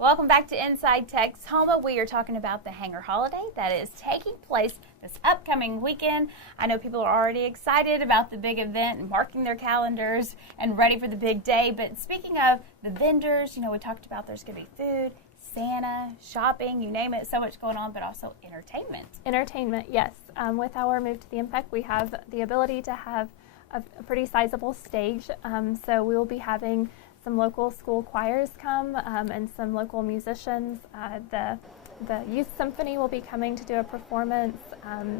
Welcome back to Inside Texhoma. We are talking about the Hangar holiday that is taking place this upcoming weekend. I know people are already excited about the big event and marking their calendars and ready for the big day. But speaking of the vendors, we talked about there's going to be food, Santa, shopping, you name it, so much going on, but also entertainment. Entertainment, yes. With our move to the Impact, we have the ability to have a pretty sizable stage. So we will be having some local school choirs come and some local musicians. The Youth Symphony will be coming to do a performance.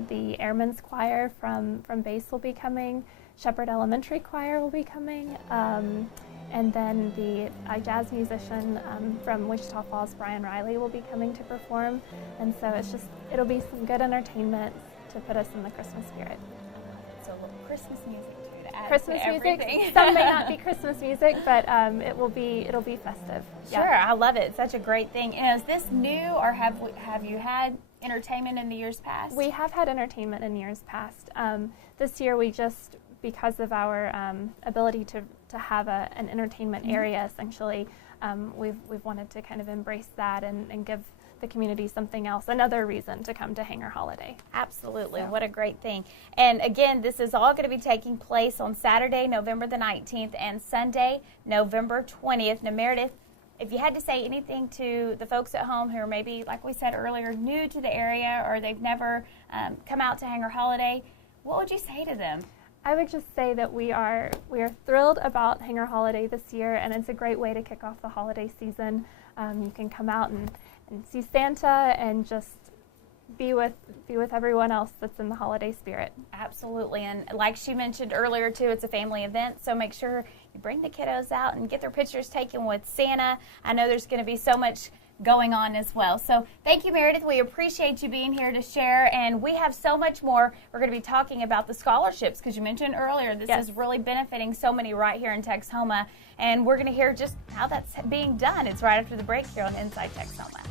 The Airmen's Choir from Base will be coming. Shepherd Elementary Choir will be coming. And then the jazz musician from Wichita Falls, Brian Riley, will be coming to perform. And so it'll be some good entertainment to put us in the Christmas spirit. So a little Christmas music too. Christmas music. Some may not be Christmas music, but it'll be festive. Sure, yeah. I love it. It's such a great thing. And is this new, or have you had entertainment in the years past? We have had entertainment in years past. This year, we just, because of our ability to have an entertainment area, essentially, we've wanted to kind of embrace that and give the community something else, another reason to come to Hangar Holiday. Absolutely. So. What a great thing. And again, this is all going to be taking place on Saturday, November the 19th, and Sunday, November 20th. Now, Meredith, if you had to say anything to the folks at home who are maybe, like we said earlier, new to the area, or they've never come out to Hangar Holiday, what would you say to them? I would just say that we are thrilled about Hangar Holiday this year, and it's a great way to kick off the holiday season. You can come out and see Santa and just be with everyone else that's in the holiday spirit. Absolutely. And like she mentioned earlier too, it's a family event, so make sure you bring the kiddos out and get their pictures taken with Santa. I know there's going to be so much going on as well. So thank you, Meredith. We appreciate you being here to share, and we have so much more. We're going to be talking about the scholarships, because you mentioned earlier this is really benefiting so many right here in Texhoma, and we're going to hear just how that's being done. It's right after the break here on Inside Texhoma.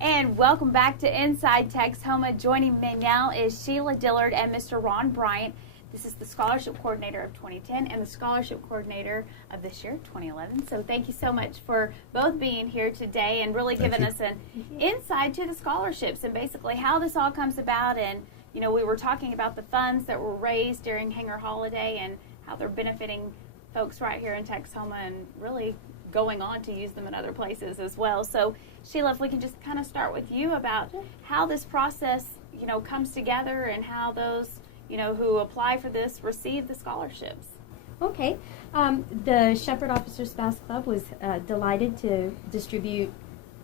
And welcome back to Inside Texhoma. Joining me now is Sheila Dillard and Mr. Ron Bryant. This is the scholarship coordinator of 2010 and the scholarship coordinator of this year, 2011. So thank you so much for both being here today and really giving us an insight to the scholarships and basically how this all comes about. And, we were talking about the funds that were raised during Hangar Holiday and how they're benefiting folks right here in Texhoma and really going on to use them in other places as well. So Sheila, if we can just kind of start with you about how this process, comes together and how those, who apply for this receive the scholarships. Okay. The Shepherd Officer Spouse Club was delighted to distribute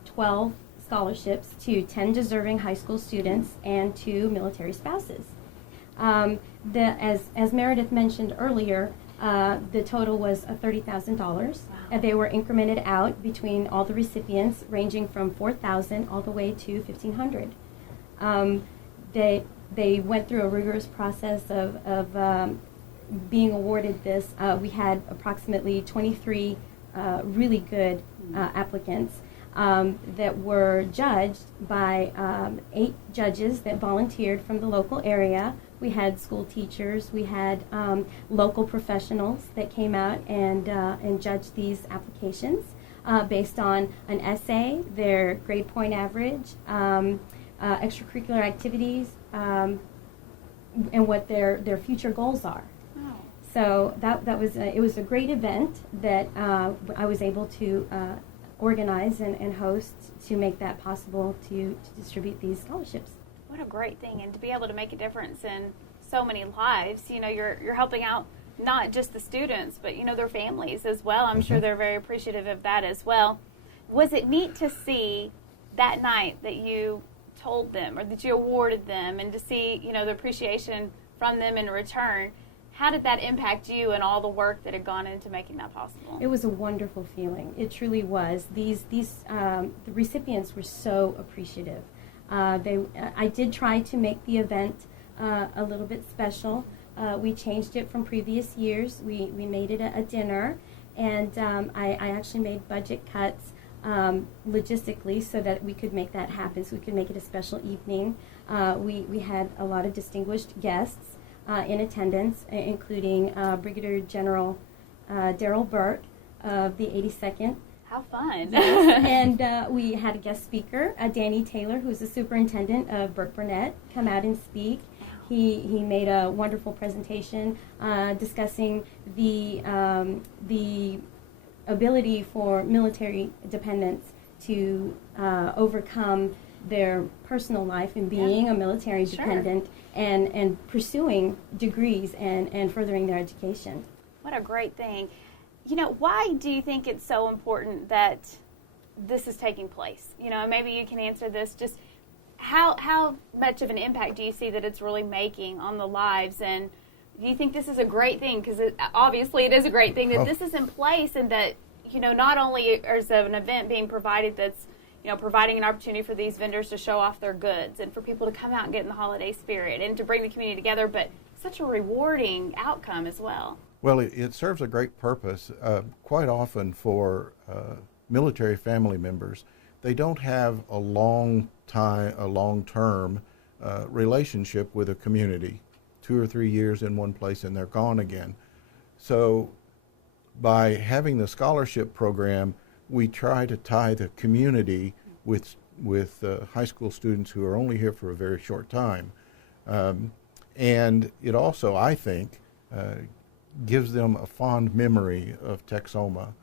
12 scholarships to 10 deserving high school students and 2 military spouses. As Meredith mentioned earlier, the total was $30,000. Wow. And they were incremented out between all the recipients, ranging from $4,000 all the way to $1,500. They went through a rigorous process of being awarded this. We had approximately 23 really good applicants that were judged by 8 judges that volunteered from the local area. We had school teachers, we had local professionals that came out and judged these applications based on an essay, their grade point average, extracurricular activities, and what their future goals are. Oh. So it was a great event that I was able to organize and host to make that possible to distribute these scholarships. What a great thing, and to be able to make a difference in so many lives. You're helping out not just the students, but their families as well. I'm sure they're very appreciative of that as well. Was it neat to see that night that you told them or that you awarded them, and to see the appreciation from them in return? How did that impact you and all the work that had gone into making that possible? It was a wonderful feeling. It truly was. The recipients were so appreciative. I did try to make the event a little bit special. We changed it from previous years. We made it a dinner, and I actually made budget cuts logistically so that we could make that happen, so we could make it a special evening. We had a lot of distinguished guests in attendance, including Brigadier General Daryl Burt of the 82nd. How fun. Yes. And we had a guest speaker, Danny Taylor, who's the superintendent of Burke Burnett, come out and speak. He made a wonderful presentation discussing the ability for military dependents to overcome their personal life in being a military dependent and pursuing degrees and furthering their education. What a great thing. You know, why do you think it's so important that this is taking place? You know, maybe you can answer this. Just how much of an impact do you see that it's really making on the lives? And do you think this is a great thing? Because obviously it is a great thing that this is in place, and that, you know, not only is an event being provided that's, you know, providing an opportunity for these vendors to show off their goods and for people to come out and get in the holiday spirit and to bring the community together, but such a rewarding outcome as well. Well, it serves a great purpose. Quite often for military family members, they don't have a long-term relationship with a community. 2 or 3 years in one place and they're gone again. So by having the scholarship program, we try to tie the community with high school students who are only here for a very short time. And it also, I think, gives them a fond memory of Texoma.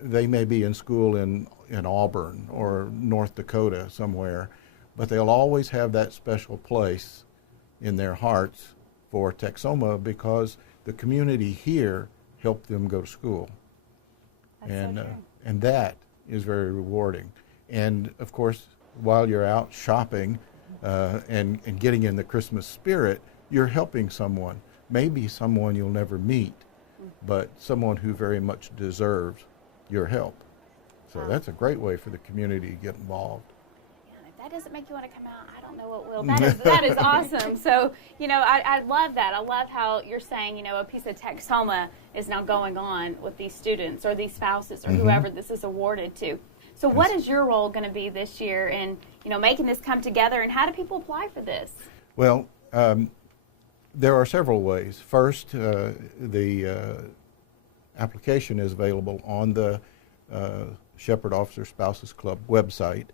They may be in school in Auburn or North Dakota somewhere, but they'll always have that special place in their hearts for Texoma because the community here helped them go to school. And that is very rewarding. And of course, while you're out shopping and getting in the Christmas spirit, you're helping someone. Maybe someone you'll never meet, but someone who very much deserves your help. So that's a great way for the community to get involved. Yeah, if that doesn't make you want to come out, I don't know what will. That is awesome. So, you know, I love that. I love how you're saying, you know, a piece of Texoma is now going on with these students or these spouses or whoever this is awarded to. So what is your role going to be this year in, you know, making this come together, and how do people apply for this? Well, there are several ways. First, the application is available on the Shepherd Officer Spouses Club website.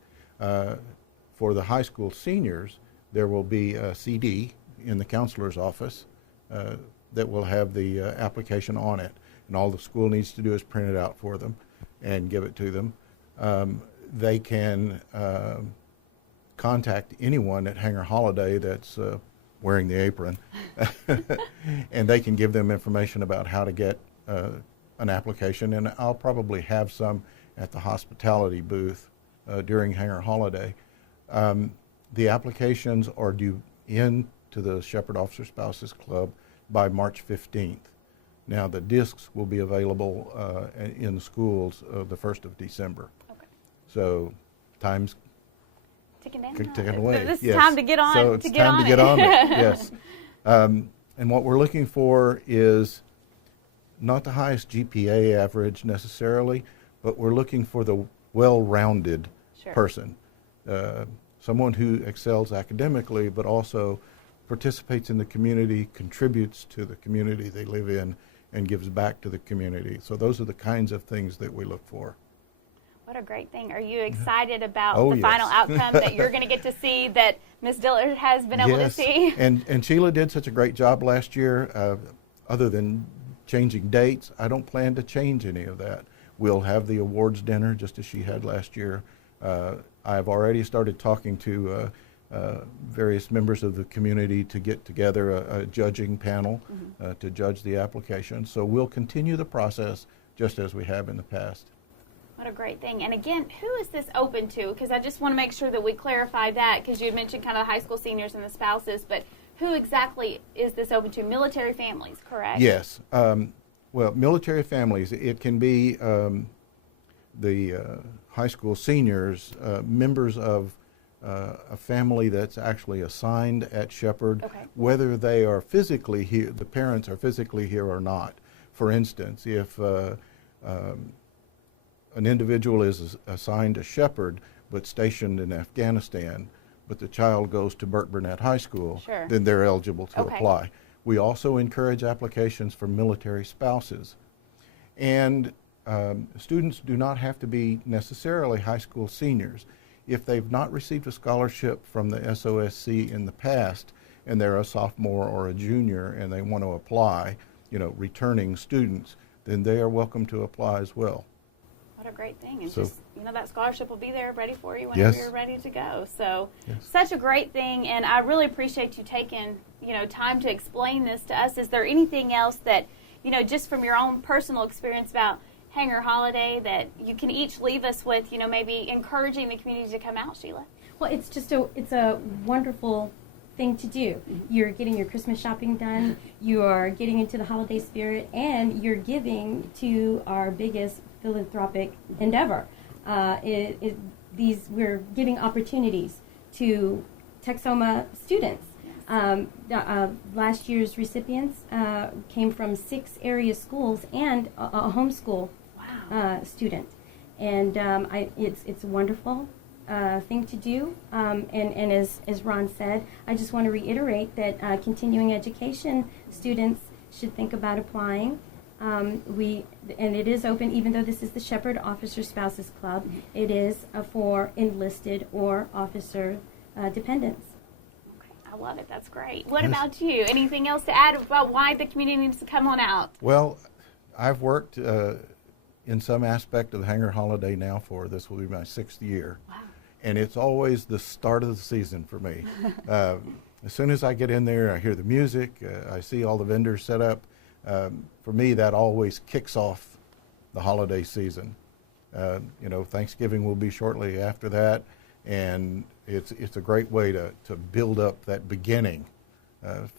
For the high school seniors, there will be a CD in the counselor's office that will have the application on it. And all the school needs to do is print it out for them and give it to them. They can contact anyone at Hangar Holiday that's wearing the apron, and they can give them information about how to get an application. And I'll probably have some at the hospitality booth during Hangar Holiday. The applications are due in to the Shepherd Officer Spouses Club by March 15th. Now the discs will be available in the schools the 1st of December. Okay. So time's ticking down. Ticking away. This is time to get on. So it's time to get on it. Yes. And what we're looking for is not the highest GPA average necessarily, but we're looking for the well-rounded person. Someone who excels academically, but also participates in the community, contributes to the community they live in, and gives back to the community. So those are the kinds of things that we look for. What a great thing. Are you excited about yes. final outcome that you're going to get to see, that Ms. Dillard has been able to see? And Sheila did such a great job last year. Other than changing dates, I don't plan to change any of that. We'll have the awards dinner just as she had last year. I've already started talking to various members of the community to get together a judging panel to judge the application. So we'll continue the process just as we have in the past. What a great thing. And again, who is this open to? Because I just want to make sure that we clarify that, because you had mentioned kind of the high school seniors and the spouses, but who exactly is this open to? Military families, correct? Yes. Well, military families, it can be the high school seniors, members of a family that's actually assigned at Shepherd, Okay. whether they are physically here, the parents are physically here or not. For instance, if an individual is assigned to Shepherd but stationed in Afghanistan, but the child goes to Burke Burnett High School, Sure. then they're eligible to Okay. apply. We also encourage applications for military spouses. And students do not have to be necessarily high school seniors. If they've not received a scholarship from the SOSC in the past and they're a sophomore or a junior and they want to apply, returning students, then they are welcome to apply as well. What a great thing. And So- just, that scholarship will be there ready for you whenever Yes. you're ready to go. So Yes. such a great thing. And I really appreciate you taking, time to explain this to us. Is there anything else that, just from your own personal experience about Hangar Holiday that you can each leave us with, maybe encouraging the community to come out, Sheila? Well, it's a wonderful thing to do. You're getting your Christmas shopping done, you are getting into the holiday spirit, and you're giving to our biggest philanthropic endeavor. We're giving opportunities to Texoma students. Last year's recipients came from 6 area schools and a homeschool student, and it's a wonderful thing to do. And as Ron said, I just want to reiterate that continuing education students should think about applying. And it is open, even though this is the Shepherd Officer Spouses Club. It is for enlisted or officer dependents. I love it. That's great. What about you? Anything else to add about why the community needs to come on out? Well, I've worked in some aspect of the Hangar Holiday now this will be my 6th year. Wow. And it's always the start of the season for me. As soon as I get in there, I hear the music, I see all the vendors set up. For me, that always kicks off the holiday season. Thanksgiving will be shortly after that, and it's a great way to build up that beginning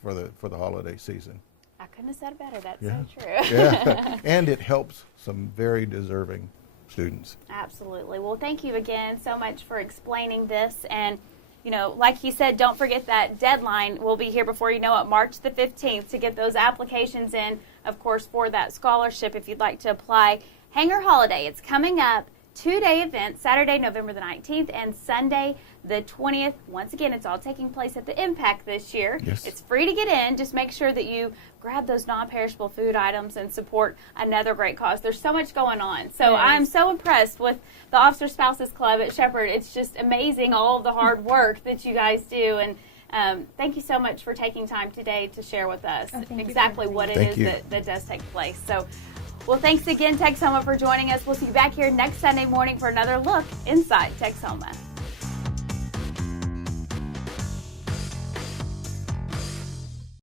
for the holiday season. I couldn't have said it better. That's Yeah. so true. Yeah, and it helps some very deserving students. Absolutely. Well, thank you again so much for explaining this. And, like he said, don't forget that deadline will be here before you know it, March the 15th, to get those applications in, of course, for that scholarship if you'd like to apply. Hangar Holiday, it's coming up. 2-day event, Saturday, November the 19th, and Sunday, the 20th. Once again, it's all taking place at the Impact this year. Yes. It's free to get in. Just make sure that you grab those non-perishable food items and support another great cause. There's so much going on. So Yes. I'm so impressed with the Officer Spouses Club at Shepherd. It's just amazing, all of the hard work that you guys do. And thank you so much for taking time today to share with us Oh, thank you for exactly having what me. it Thank is you. that does take place. So, well, thanks again, Texoma, for joining us. We'll see you back here next Sunday morning for another look inside Texoma.